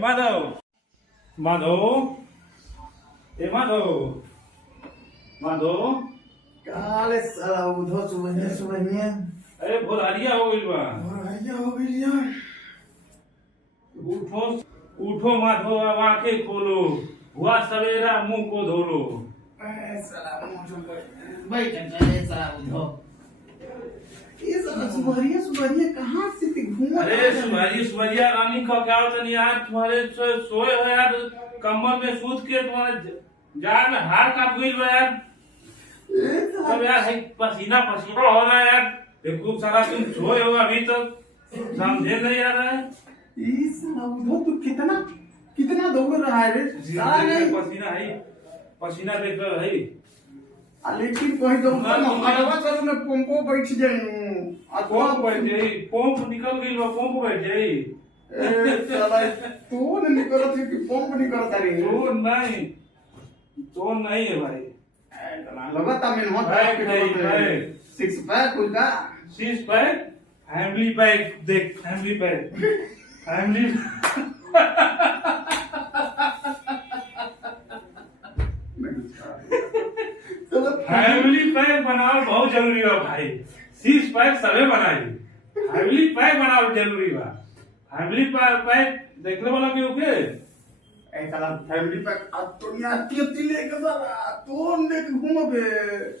माधव माधव माधव माधव काले साला उधो सुबह अरे भोरहरिया हो गइल बा। हो गई यार। उठो उठो माधव, अब आंखें खोलो, हुआ सवेरा मुंह को धोलो। साला भाई चले साला उधो ये साला सुबह कहाँ से ते घूम। अरे सुबरिया रानी का क्या होता नहीं यार, तुम्हारे सोए हो यार, कमर में सूत के तुम्हारे जान में हार कांप गइल बा यार। सब यार है पसीना पसीना हो रहा है यार। देखो सारा तुम सोए हो अभी तक, समझे नहीं आ रहा है। इस उधो तू कितना दौड़ रहा है रे साला नहीं। पसीना देख रहा है। लेकिन कहीं तो हमारा सर में पंपो बैठ जाए पंप बैठ जाई, पंप निकल गई बा, पंप बैठ जाई। साला तू नहीं करत है कि पंप नहीं करता रे। तो नहीं है भाई। लगता मैं मत बैक नहीं भाई। सिक्स पैक होगा। सिक्स पैक, फैमिली पैक देख, family pack, family family pack बनाओ बहुत जरूरी है भाई। सिक्स पैक सबे बनाई, फैमिली पैक बनाओ जरूरी बा। फैमिली पैक देख ले वाला के ओके ऐसा फैमिली पैक अब तो यार तीन लेके साला तो लेके घूमबे।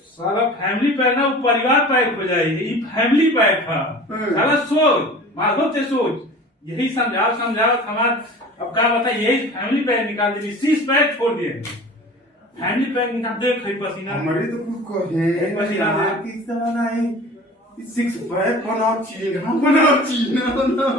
साला फैमिली पैक ना वो परिवार पैक हो जाए, ये फैमिली पैक है। साला सोच माधव ते सोच, यही समझाओ हमार। अब क्या बता, यही फैमिली पैक निकाल दे, सिक्स पैक छोड़ दिए। फैमिली पैक निकाल दे, खई पसीना हमारे तो कुछ कहे पसीना दे कि साला नहीं सिक्स पैक बनाओ चीना बनाओ।